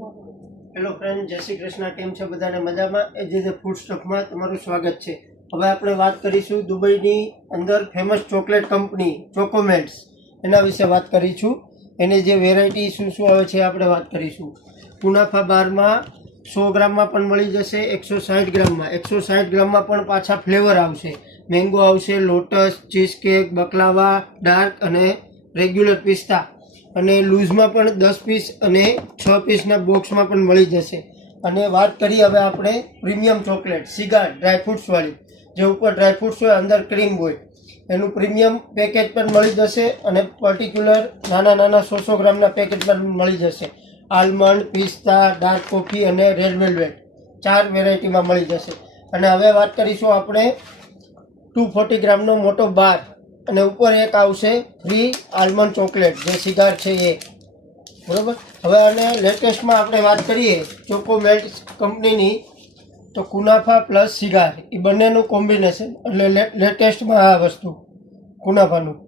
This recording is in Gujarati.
હેલો ફ્રેન્ડ, જય શ્રી કૃષ્ણ. કેમ છે બધાને? મજામાં? એજ ફૂડ સ્ટોકમાં તમારું સ્વાગત છે. હવે આપણે વાત કરીશું દુબઈની અંદર ફેમસ ચોકલેટ કંપની ચોકોમેલ્ટ્સ, એના વિશે વાત કરીશું. એની જે વેરાયટી શું શું આવે છે આપણે વાત કરીશું. કુનાફા બારમાં 100 ગ્રામમાં પણ મળી જશે, 160 ગ્રામમાં. 160 ગ્રામમાં પણ પાછા ફ્લેવર આવશે. મેંગો આવશે, લોટસ, ચીઝ કેક, બકલાવા, ડાર્ક અને રેગ્યુલર પિસ્તા. અને લૂઝમાં પણ 10 પીસ અને 6 પીસના બોક્સમાં પણ મળી જશે. અને વાત કરીએ હવે આપણે પ્રીમિયમ ચોકલેટ સિગાર ડ્રાયફ્રૂટ્સવાળી, જે ઉપર ડ્રાયફ્રૂટ્સ હોય, અંદર ક્રીમ હોય, એનું પ્રીમિયમ પેકેજ પણ મળી જશે. અને પર્ટિક્યુલર નાના નાના 100 ગ્રામના પેકેજ પણ મળી જશે. આલમંડ, પિસ્તા, ડાર્ક કોફી અને રેડ વેલ્વેટ 4 વેરાયટીમાં મળી જશે. અને હવે વાત કરીશું આપણે 240 ગ્રામનો મોટો બાર, અને ઉપર એક આવશે ફ્રી આલમંડ ચોકલેટ, જે સિગાર છે એ. બરાબર. હવે અને લેટેસ્ટમાં આપણે વાત કરીએ ચોકોમેલ્ટ્સ કંપનીની, તો કુનાફા પ્લસ સિગાર એ બંનેનું કોમ્બિનેશન, એટલે લેટેસ્ટમાં આ વસ્તુ કુનાફાનું.